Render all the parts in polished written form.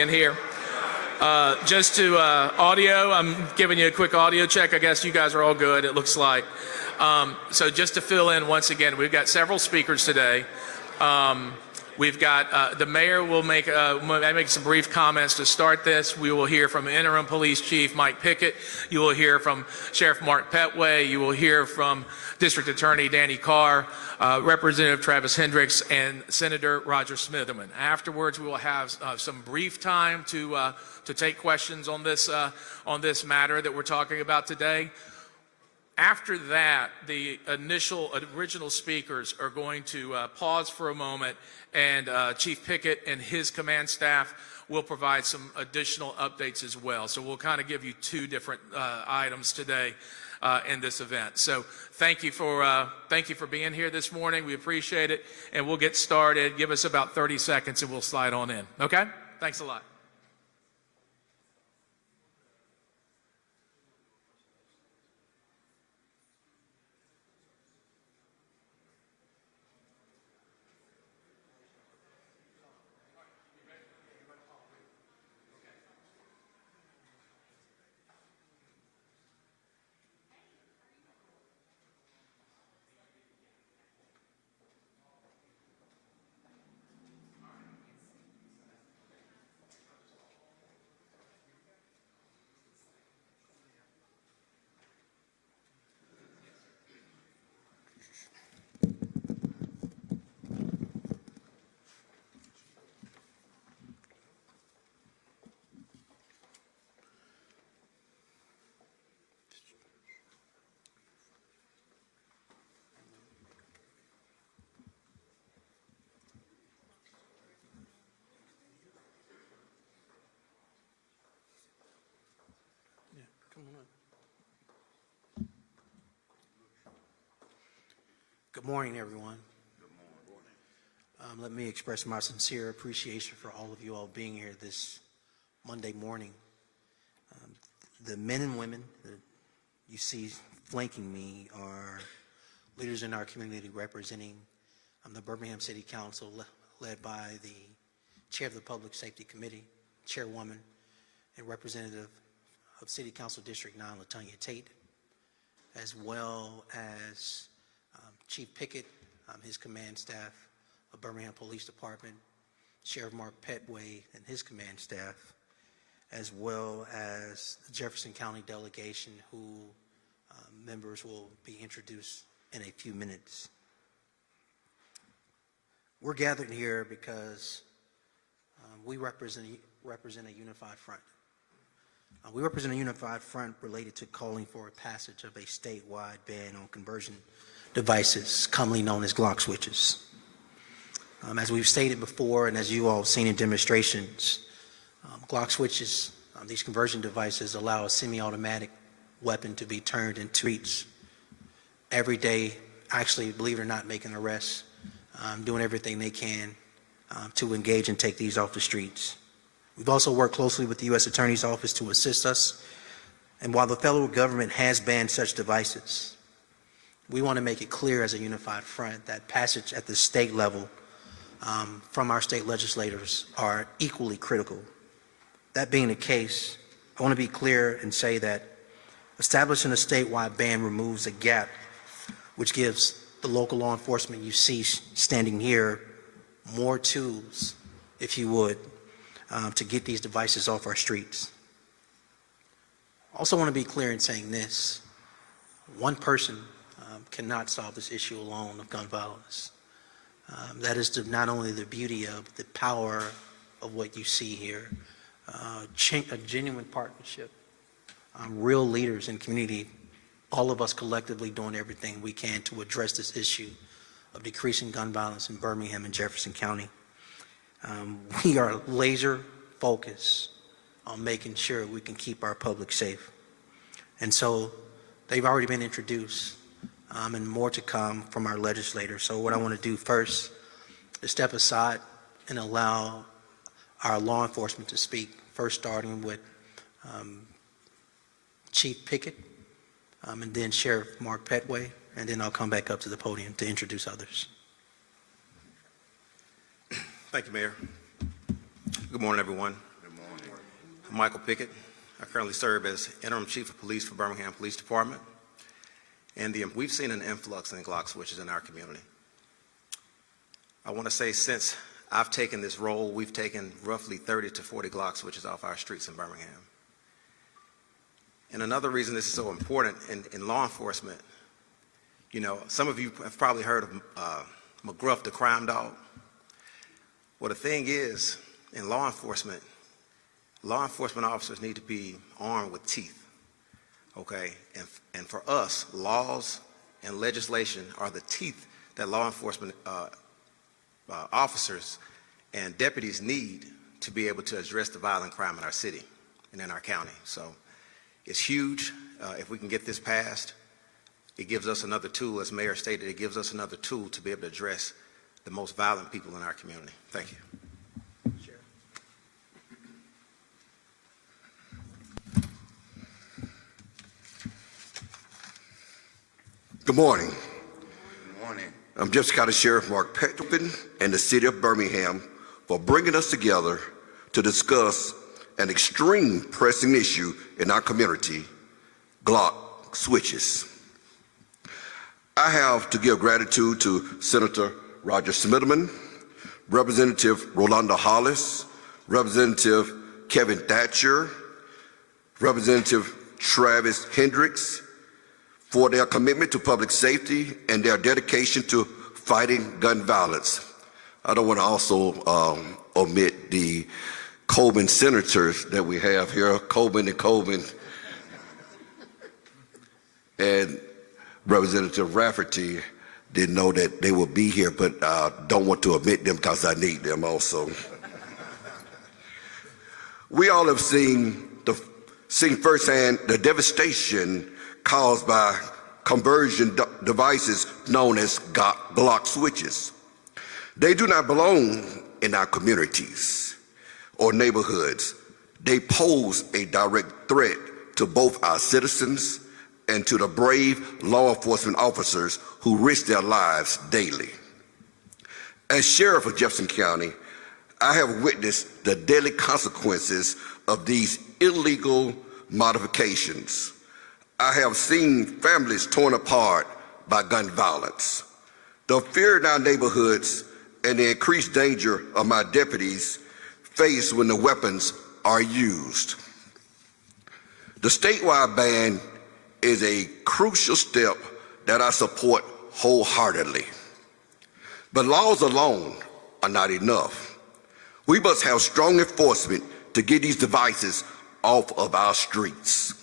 in here. Just to audio, I'm giving you a quick audio check. I guess you guys are all good, it looks like. So just to fill in once again, we've got several speakers today. We've got the mayor will make some brief comments to start this. We will hear from Interim Police Chief Mike Pickett. You will hear from Sheriff Mark Petway. You will hear from District Attorney Danny Carr, Representative Travis Hendricks, and Senator Roger Smitherman. Afterwards, we will have some brief time to take questions on this matter that we're talking about today. After that, the original speakers are going to pause for a moment, and Chief Pickett and his command staff will provide some additional updates as well. So we'll kind of give you two different items today in this event. So thank you for being here this morning. We appreciate it, and we'll get started. Give us about 30 seconds, and we'll slide on in. Okay? Thanks a lot. Good morning, everyone. Let me express my sincere appreciation for all of you all being here this Monday morning. The men and women that you see flanking me are leaders in our community representing the Birmingham City Council, led by the Chair of the Public Safety Committee, Chairwoman, and Representative of City Council District 9, LaTonya Tate, as well as Chief Pickett, his command staff of Birmingham Police Department, Sheriff Mark Petway and his command staff, as well as the Jefferson County delegation, who members will be introduced in a few minutes. We're gathered here because we represent a unified front. We represent a unified front related to calling for a passage of a statewide ban on conversion devices, commonly known as Glock switches. As we've stated before, and as you all have seen in demonstrations, Glock switches, these conversion devices, allow a semi-automatic weapon to be turned into streets every day, actually, believe it or not, making arrests, doing everything they can to engage and take these off the streets. We've also worked closely with the U.S. Attorney's Office to assist us, and while the federal government has banned such devices, we want to make it clear as a unified front that passage at the state level from our state legislators are equally critical. That being the case, I want to be clear and say that establishing a statewide ban removes a gap which gives the local law enforcement you see standing here more tools, if you would, to get these devices off our streets. I also want to be clear in saying this: one person cannot solve this issue alone of gun violence. That is not only the beauty of the power of what you see here, a genuine partnership, real leaders in community, all of us collectively doing everything we can to address this issue of decreasing gun violence in Birmingham and Jefferson County. We are laser focused on making sure we can keep our public safe. And so they've already been introduced, and more to come from our legislators. So what I want to do first is step aside and allow our law enforcement to speak, first starting with Chief Pickett, and then Sheriff Mark Petway, and then I'll come back up to the podium to introduce others. Thank you, Mayor. Good morning, everyone. Good I'm Michael Pickett. I currently serve as Interim Chief of Police for Birmingham Police Department. And we've seen an influx in Glock switches in our community. I want to say since I've taken this role, we've taken roughly 30 to 40 Glock switches off our streets in Birmingham. And another reason this is so important in law enforcement, you know, some of you have probably heard of McGruff, the crime dog. Well, the thing is, in law enforcement officers need to be armed with teeth, okay? And for us, laws and legislation are the teeth that law enforcement officers and deputies need to be able to address the violent crime in our city and in our county. So it's huge. If we can get this passed, it gives us another tool, as Mayor stated, it gives us another tool to be able to address the most violent people in our community. Thank you. Good morning. Good morning. I'm Jefferson County Sheriff Mark Pettman and the City of Birmingham for bringing us together to discuss an extreme pressing issue in our community, Glock switches. I have to give gratitude to Senator Roger Smitterman, Representative Rolanda Hollis, Representative Kevin Thatcher, Representative Travis Hendricks, for their commitment to public safety and their dedication to fighting gun violence. I don't want to also omit the Coleman senators that we have here, Coleman and Coleman, and Representative Rafferty. Didn't know that they would be here, but don't want to omit them because I need them also. We all have seen firsthand the devastation caused by conversion devices known as Glock switches. They do not belong in our communities or neighborhoods. They pose a direct threat to both our citizens and to the brave law enforcement officers who risk their lives daily. As Sheriff of Jefferson County, I have witnessed the deadly consequences of these illegal modifications. I have seen families torn apart by gun violence. The fear in our neighborhoods and the increased danger of my deputies face when the weapons are used. The statewide ban is a crucial step that I support wholeheartedly. But laws alone are not enough. We must have strong enforcement to get these devices off of our streets.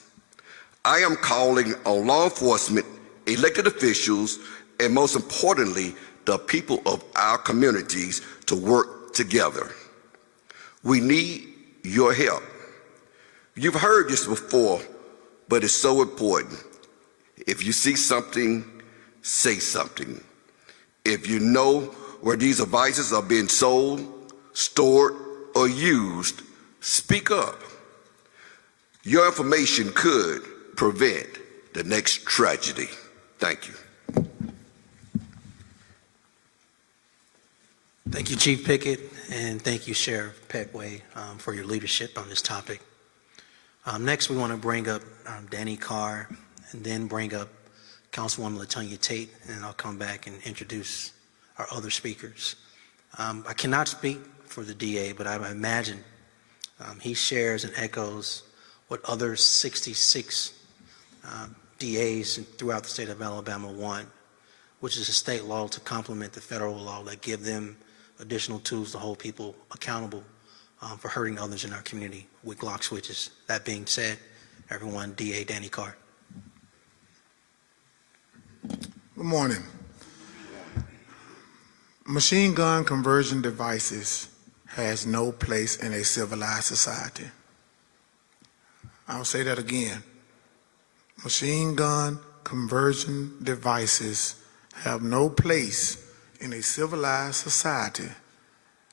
I am calling on law enforcement, elected officials, and most importantly, the people of our communities to work together. We need your help. You've heard this before, but it's so important. If you see something, say something. If you know where these devices are being sold, stored, or used, speak up. Your information could prevent the next tragedy. Thank you. Thank you, Chief Pickett, and thank you, Sheriff Petway, for your leadership on this topic. Next, we want to bring up Danny Carr, and then bring up Councilwoman LaTonya Tate, and I'll come back and introduce our other speakers. I cannot speak for the DA, but I imagine he shares and echoes what other 66 DAs throughout the state of Alabama want, which is a state law to complement the federal law that give them additional tools to hold people accountable for hurting others in our community with Glock switches. That being said, everyone, DA Danny Carr. Good morning. Machine gun conversion devices has no place in a civilized society. I'll say that again. Machine gun conversion devices have no place in a civilized society.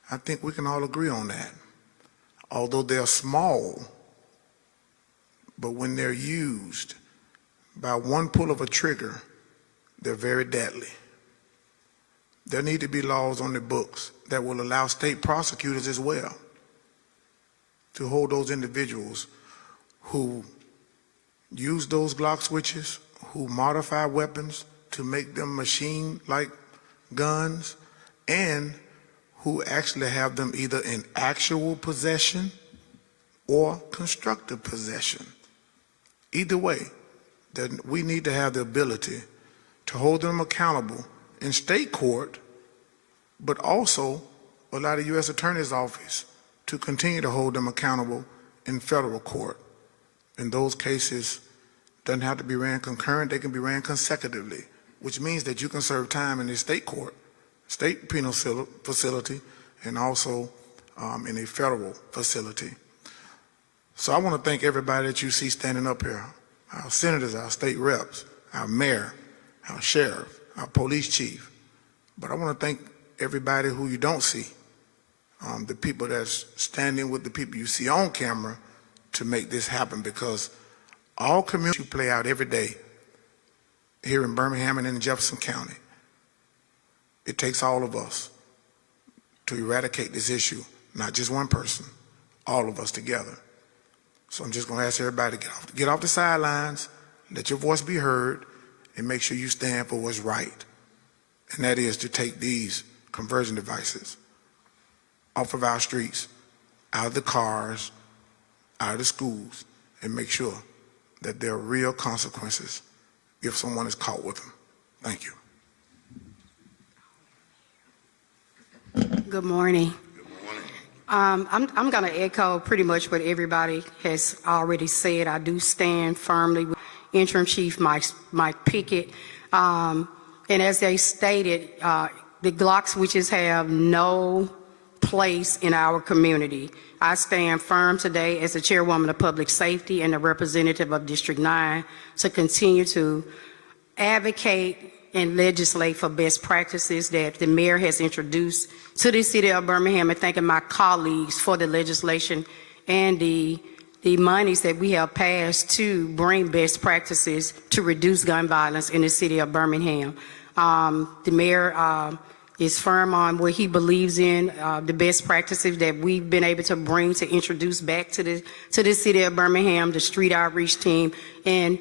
I think we can all agree on that. Although they're small, but when they're used by one pull of a trigger, they're very deadly. There need to be laws on the books that will allow state prosecutors as well to hold those individuals who use those Glock switches, who modify weapons to make them machine-like guns, and who actually have them either in actual possession or constructive possession. Either way, that we need to have the ability to hold them accountable in state court, but also allow the U.S. Attorney's Office to continue to hold them accountable in federal court. In those cases, doesn't have to be ran concurrent, they can be ran consecutively, which means that you can serve time in a state court, state penal facility, and also in a federal facility. So I want to thank everybody that you see standing up here, our senators, our state reps, our mayor, our sheriff, our police chief. But I want to thank everybody who you don't see, the people that's standing with the people you see on camera to make this happen, because all communities play out every day here in Birmingham and in Jefferson County. It takes all of us to eradicate this issue, not just one person, all of us together. So I'm just going to ask everybody to get off the sidelines, let your voice be heard, and make sure you stand for what's right. And that is to take these conversion devices off of our streets, out of the cars, out of the schools, and make sure that there are real consequences if someone is caught with them. Thank you. Good morning. I'm going to echo pretty much what everybody has already said. I do stand firmly with Interim Chief Mike Pickett. And as they stated, the Glock switches have no place in our community. I stand firm today as the chairwoman of public safety and the representative of District 9 to continue to advocate and legislate for best practices that the mayor has introduced to the city of Birmingham, and thanking my colleagues for the legislation and the monies that we have passed to bring best practices to reduce gun violence in the city of Birmingham. The mayor is firm on what he believes in, the best practices that we've been able to bring to introduce back to the city of Birmingham, the street outreach team, and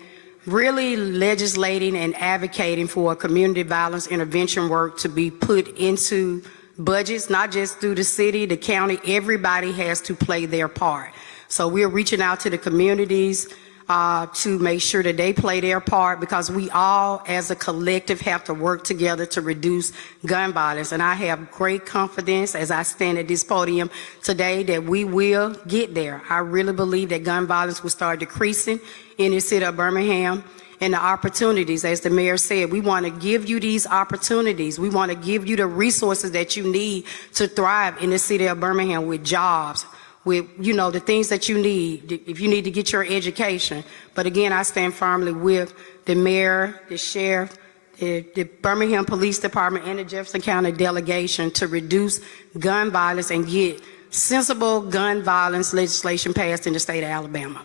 really legislating and advocating for community violence intervention work to be put into budgets, not just through the city, the county. Everybody has to play their part. So we're reaching out to the communities to make sure that they play their part, because we all as a collective have to work together to reduce gun violence. And I have great confidence as I stand at this podium today that we will get there. I really believe that gun violence will start decreasing in the city of Birmingham. And the opportunities, as the mayor said, we want to give you these opportunities. We want to give you the resources that you need to thrive in the city of Birmingham, with jobs, with, you know, the things that you need, if you need to get your education. But again, I stand firmly with the mayor, the sheriff, the Birmingham Police Department, and the Jefferson County delegation to reduce gun violence and get sensible gun violence legislation passed in the state of Alabama.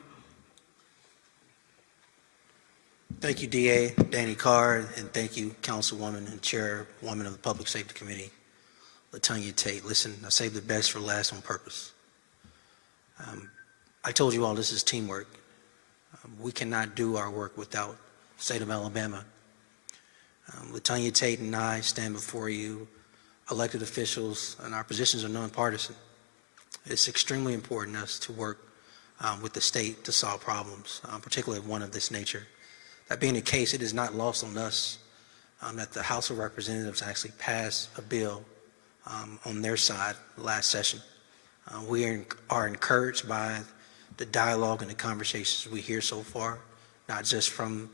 Thank you, DA Danny Carr, and thank you, Councilwoman and Chairwoman of the Public Safety Committee, LaTonya Tate. Listen, I saved the best for last on purpose. I told you all this is teamwork. We cannot do our work without the state of Alabama. LaTonya Tate and I stand before you, elected officials, and our positions are nonpartisan. It's extremely important to us to work with the state to solve problems, particularly one of this nature. That being the case, it is not lost on us that the House of Representatives actually passed a bill on their side last session. We are encouraged by the dialogue and the conversations we hear so far, not just from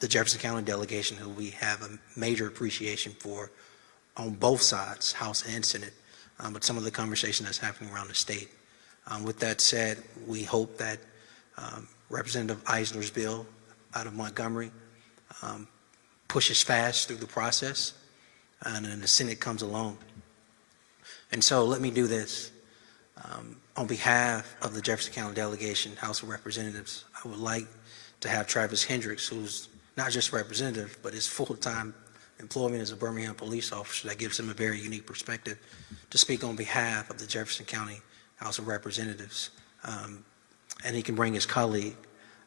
the Jefferson County delegation, who we have a major appreciation for on both sides, House and Senate, but some of the conversation that's happening around the state. With that said, we hope that Representative Eisner's bill out of Montgomery pushes fast through the process, and then the Senate comes along. And so let me do this. On behalf of the Jefferson County delegation, House of Representatives, I would like to have Travis Hendricks, who's not just representative, but his full-time employment as a Birmingham police officer that gives him a very unique perspective, to speak on behalf of the Jefferson County House of Representatives. And he can bring his colleague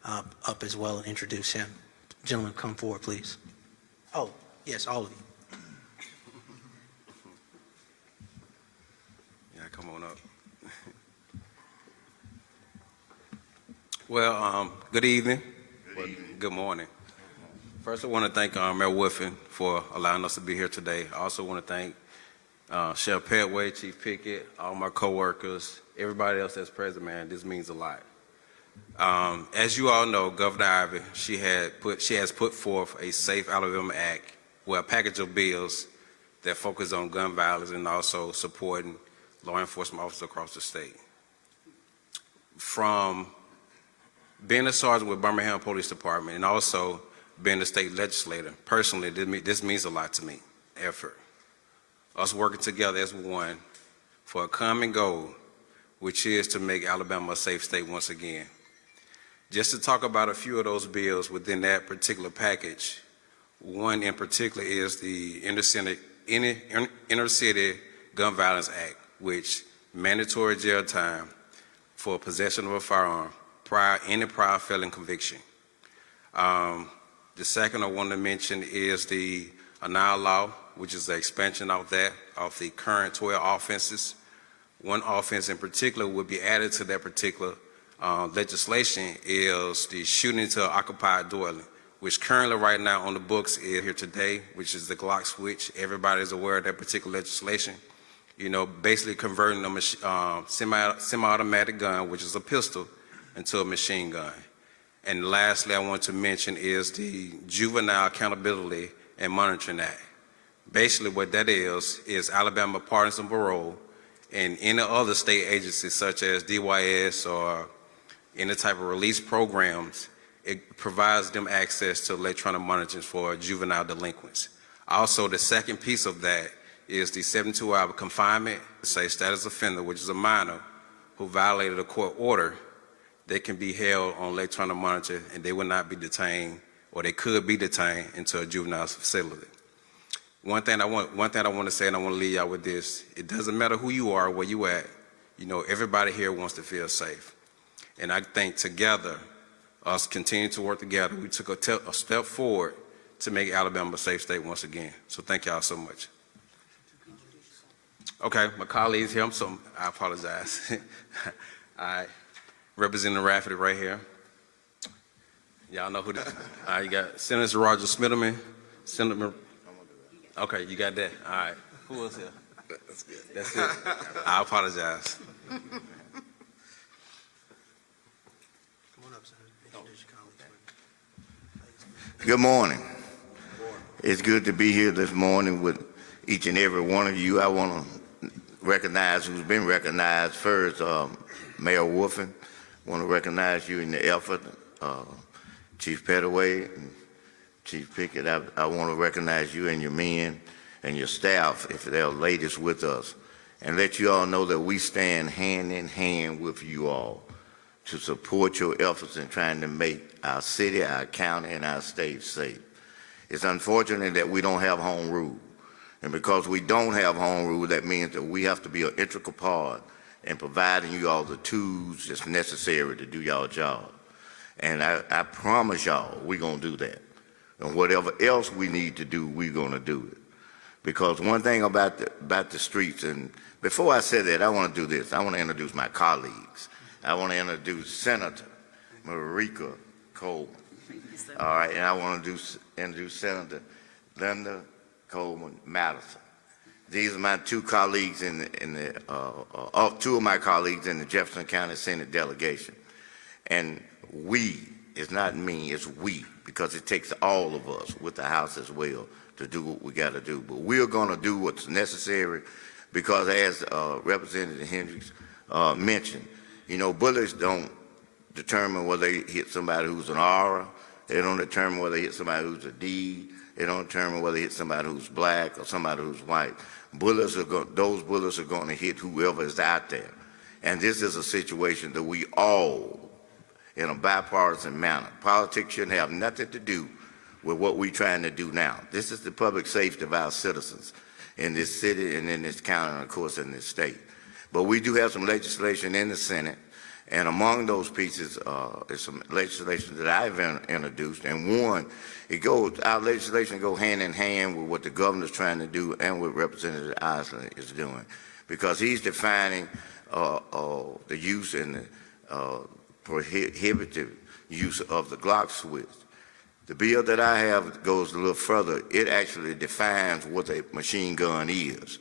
up as well and introduce him. Gentlemen, come forward, please. Oh, yes, all of you. Yeah, come on up. Well, good evening. Good morning. First, I want to thank Mayor Wolfen for allowing us to be here today. I also want to thank Sheriff Petway, Chief Pickett, all my coworkers, everybody else that's present, man. This means a lot. As you all know, Governor Ivey, she has put forth a Safe Alabama Act, a package of bills that focus on gun violence and also supporting law enforcement officers across the state. From being a sergeant with Birmingham Police Department and also being a state legislator, personally, this means a lot to me, effort. Us working together as one for a common goal, which is to make Alabama a safe state once again. Just to talk about a few of those bills within that particular package, one in particular is the Inner City Gun Violence Act, which mandatory jail time for possession of a firearm, any prior felon conviction. The second I want to mention is the ANILE law, which is the expansion of the current 12 offenses. One offense in particular would be added to that particular legislation is the shooting into an occupied dwelling, which currently right now on the books is here today, which is the Glock switch. Everybody is aware of that particular legislation. You know, basically converting a semi-automatic gun, which is a pistol, into a machine gun. And lastly, I want to mention is the Juvenile Accountability and Monitoring Act. Basically what that is Alabama Pardons and Parole and any other state agencies such as DYS or any type of release programs. It provides them access to electronic monitoring for juvenile delinquents. Also, the second piece of that is the 72-hour confinement, say status offender, which is a minor who violated a court order. They can be held on electronic monitoring and they will not be detained, or they could be detained into a juvenile facility. One thing I want to say, and I want to leave y'all with this: it doesn't matter who you are, where you at. You know, everybody here wants to feel safe, and I think together, us continue to work together, we took a step forward to make Alabama a safe state once again. So thank y'all so much. Okay, my colleagues here, I apologize. I representing Rafferty right here. Y'all know who this is. All right, you got Senator Roger Smitterman, Senator. Okay, you got that. All right. Who else here? That's good. That's it. I apologize. Come on up, Senator. Introduce your colleagues. Good morning. It's good to be here this morning with each and every one of you. I want to recognize who's been recognized first. Mayor Wolfen, I want to recognize you in the effort. Chief Petaway, and Chief Pickett, I want to recognize you and your men and your staff, if there are ladies with us, and let you all know that we stand hand in hand with you all to support your efforts in trying to make our city, our county, and our state safe. It's unfortunate that we don't have home rule. And because we don't have home rule, that means that we have to be an integral part in providing you all the tools that's necessary to do y'all job. And I promise y'all, we're going to do that. And whatever else we need to do, we're going to do it. Because one thing about the streets, and before I say that, I want to do this. I want to introduce my colleagues. I want to introduce Senator Marika Coleman. All right, and I want to introduce Senator Linda Coleman Madison. These are my two colleagues two of my colleagues in the Jefferson County Senate delegation. And we, it's not me, it's we, because it takes all of us with the House as well to do what we got to do. But we're going to do what's necessary because, as Representative Hendricks mentioned, you know, bullets don't determine whether they hit somebody who's an R. They don't determine whether they hit somebody who's a D. They don't determine whether they hit somebody who's black or somebody who's white. Those bullets are going to hit whoever is out there. And this is a situation that we all, in a bipartisan manner, politics shouldn't have nothing to do with what we're trying to do now. This is the public safety of our citizens in this city and in this county and, of course, in this state. But we do have some legislation in the Senate, and among those pieces is some legislation that I've introduced. And one, our legislation goes hand in hand with what the governor's trying to do and what Representative Isley is doing, because he's defining the use and the prohibitive use of the Glock switch. The bill that I have goes a little further. It actually defines what a machine gun is.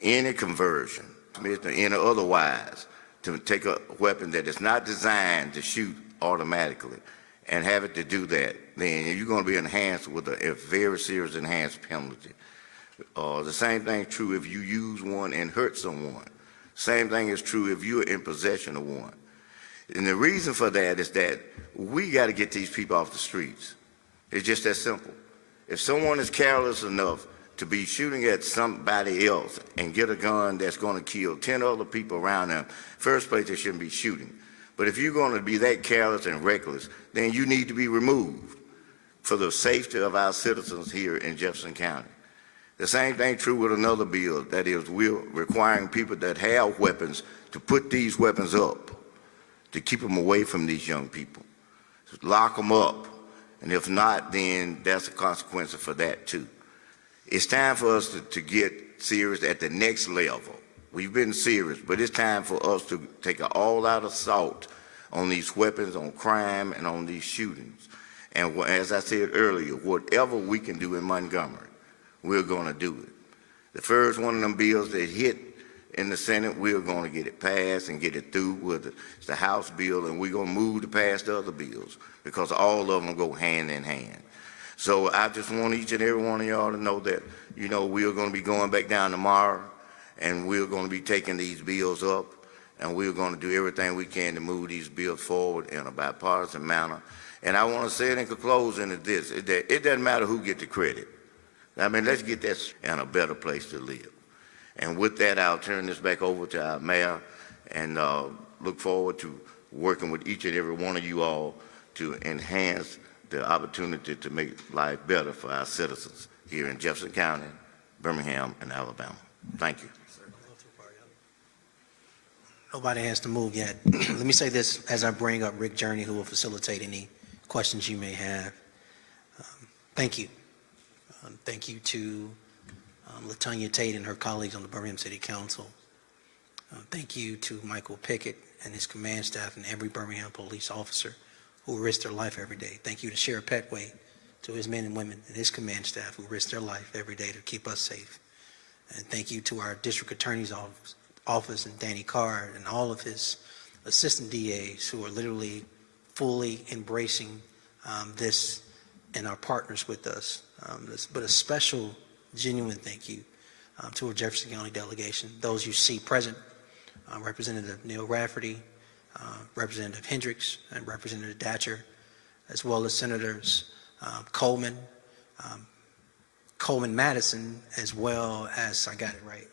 Any conversion, any otherwise, to take a weapon that is not designed to shoot automatically and have it to do that, then you're going to be enhanced with a very serious enhanced penalty. The same thing is true if you use one and hurt someone. Same thing is true if you're in possession of one. And the reason for that is that we got to get these people off the streets. It's just that simple. If someone is careless enough to be shooting at somebody else and get a gun that's going to kill 10 other people around them, first place, they shouldn't be shooting. But if you're going to be that careless and reckless, then you need to be removed for the safety of our citizens here in Jefferson County. The same thing true with another bill, that is, we're requiring people that have weapons to put these weapons up, to keep them away from these young people. Lock them up. And if not, then that's a consequence for that too. It's time for us to get serious at the next level. We've been serious, but it's time for us to take an all-out assault on these weapons, on crime, and on these shootings. And as I said earlier, whatever we can do in Montgomery, we're going to do it. The first one of them bills that hit in the Senate, we're going to get it passed and get it through with the House bill, and we're going to move to pass the other bills because all of them go hand in hand. So I just want each and every one of y'all to know that, you know, we're going to be going back down tomorrow, and we're going to be taking these bills up, and we're going to do everything we can to move these bills forward in a bipartisan manner. And I want to say it in conclusion of this, it doesn't matter who gets the credit. I mean, let's get that in a better place to live. And with that, I'll turn this back over to our mayor and look forward to working with each and every one of you all to enhance the opportunity to make life better for our citizens here in Jefferson County, Birmingham, and Alabama. Thank you. Nobody has to move yet. Let me say this as I bring up Rick Journey, who will facilitate any questions you may have. Thank you. Thank you to LaTonya Tate and her colleagues on the Birmingham City Council. Thank you to Michael Pickett and his command staff and every Birmingham police officer who risk their life every day. Thank you to Sheriff Petway, to his men and women and his command staff who risk their life every day to keep us safe. And thank you to our district attorney's office and Danny Carr and all of his assistant DAs who are literally fully embracing this and are partners with us. But a special, genuine thank you to our Jefferson County delegation, those you see present, Representative Neil Rafferty, Representative Hendricks, and Representative Datcher, as well as Senators Coleman, Madison, as well as, I got it right,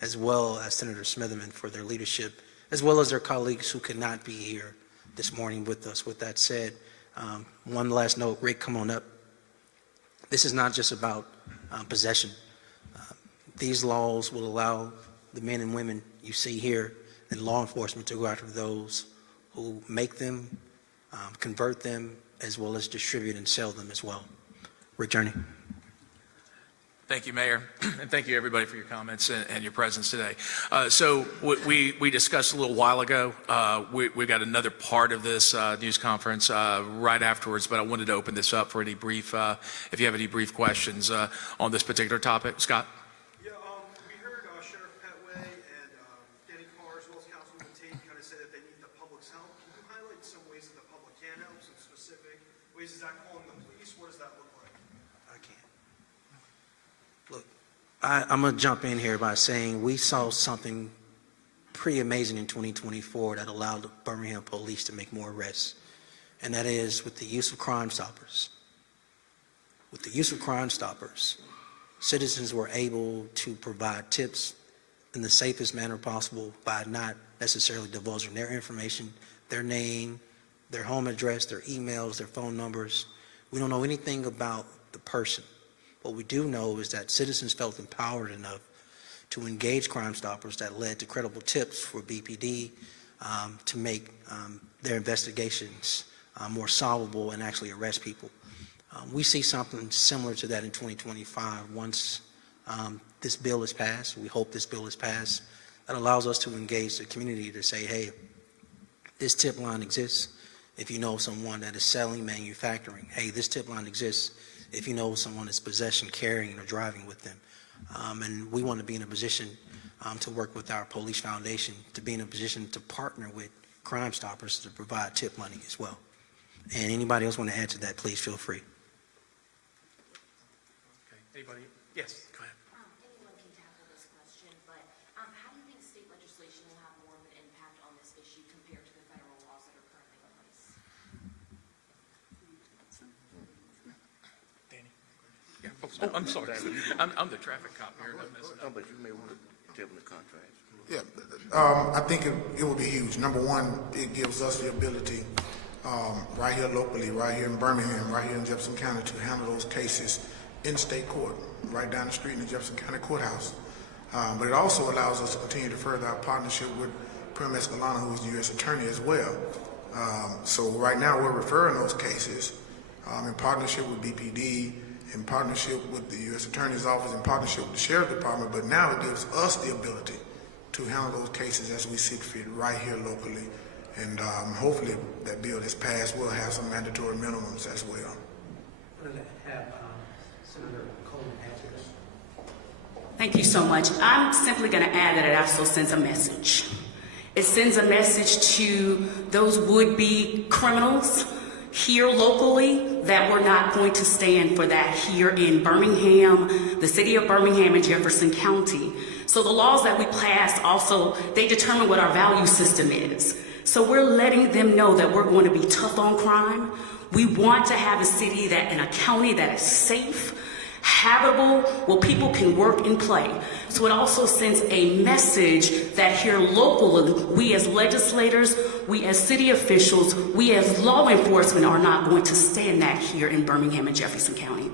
as well as Senator Smitherman for their leadership, as well as their colleagues who could not be here this morning with us. With that said, one last note, Rick, come on up. This is not just about possession. These laws will allow the men and women you see here in law enforcement to go after those who make them, convert them, as well as distribute and sell them as well. Rick Journey. Thank you, Mayor, and thank you, everybody, for your comments and your presence today. So we discussed a little while ago. We've got another part of this news conference right afterwards, but I wanted to open this up for any brief, if you have any brief questions on this particular topic. Scott? Yeah, we heard Sheriff Petway and Danny Carr, as well as Councilwoman Tate, kind of say that they need the public's help. Can you highlight some ways that the public can help, some specific ways? Is that calling the police? What does that look like? I can't. Look, I'm going to jump in here by saying we saw something pretty amazing in 2024 that allowed the Birmingham police to make more arrests, and that is with the use of Crime Stoppers. With the use of Crime Stoppers, citizens were able to provide tips in the safest manner possible by not necessarily divulging their information, their name, their home address, their emails, their phone numbers. We don't know anything about the person. What we do know is that citizens felt empowered enough to engage Crime Stoppers that led to credible tips for BPD to make their investigations more solvable and actually arrest people. We see something similar to that in 2025 once this bill is passed. We hope this bill is passed. That allows us to engage the community to say, hey, this tip line exists if you know someone that is selling, manufacturing. Hey, this tip line exists if you know someone that's possession, carrying, or driving with them. And we want to be in a position to work with our police foundation, to be in a position to partner with Crime Stoppers to provide tip money as well. And anybody else want to add to that, please feel free. Okay. Anybody? Yes, go ahead. Anyone can tackle this question, but how do you think state legislation will have more of an impact on this issue compared to the federal laws that are currently in place? Danny? Yeah. Oh, I'm sorry. I'm the traffic cop here. And I'm messing up. No, but you may want to tell them the contract. Yeah, I think it will be huge. Number one, it gives us the ability right here locally, right here in Birmingham, right here in Jefferson County, to handle those cases in state court, right down the street in the Jefferson County Courthouse. But it also allows us to continue to further our partnership with Prim Escalona, who is the U.S. Attorney as well. So right now we're referring those cases in partnership with BPD, in partnership with the U.S. Attorney's Office, in partnership with the Sheriff Department, but now it gives us the ability to handle those cases as we see fit right here locally. And hopefully that bill that's passed will have some mandatory minimums as well. We're going to have Senator Coleman answer this. Thank you so much. I'm simply going to add that it also sends a message. It sends a message to those would-be criminals here locally that we're not going to stand for that here in Birmingham, the city of Birmingham and Jefferson County. So the laws that we pass also, they determine what our value system is. So we're letting them know that we're going to be tough on crime. We want to have a city that, in a county that is safe, habitable, where people can work and play. So it also sends a message that here locally, we as legislators, we as city officials, we as law enforcement are not going to stand that here in Birmingham and Jefferson County.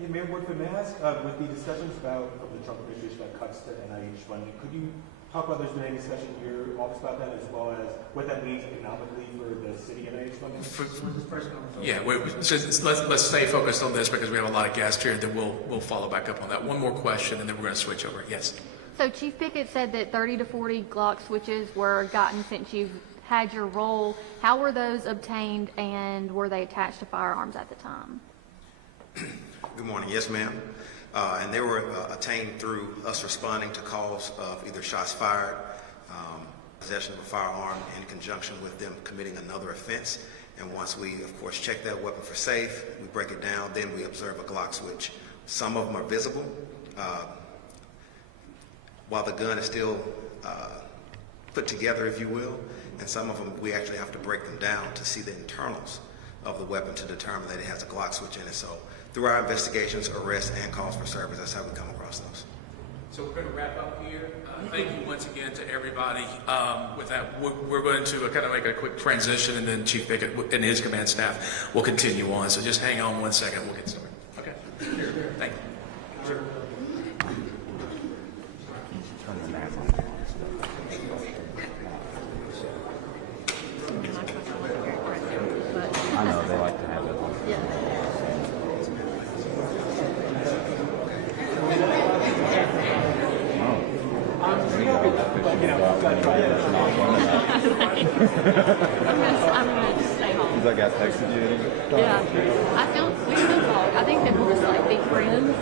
Hey, Mayor Woodford, may I ask, with the discussions about the Trump administration about cuts to NIH funding, could you talk about there's been any discussion in your office about that, as well as what that means economically for the city NIH funding? Yeah, let's stay focused on this because we have a lot of guests here. Then we'll follow back up on that. One more question, and then we're going to switch over. Yes. So Chief Pickett said that 30 to 40 Glock switches were gotten since you've had your role. How were those obtained, and were they attached to firearms at the time? Good morning. Yes, ma'am. And they were attained through us responding to calls of either shots fired, possession of a firearm in conjunction with them committing another offense. And once we, of course, check that weapon for safe, we break it down, then we observe a Glock switch. Some of them are visible. While the gun is still put together, if you will, and some of them we actually have to break them down to see the internals of the weapon to determine that it has a Glock switch in it. So through our investigations, arrests, and calls for service, that's how we come across those. So we're going to wrap up here. Thank you once again to everybody. With that, we're going to kind of make a quick transition, and then Chief Pickett and his command staff will continue on. So just hang on 1 second. We'll get started. Okay. Thank you. Sure. I know they like to have it. I'm going to stay home. Because I got texted you. Yeah. We still talk. I think that we're just like big friends.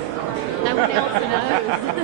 No one else knows.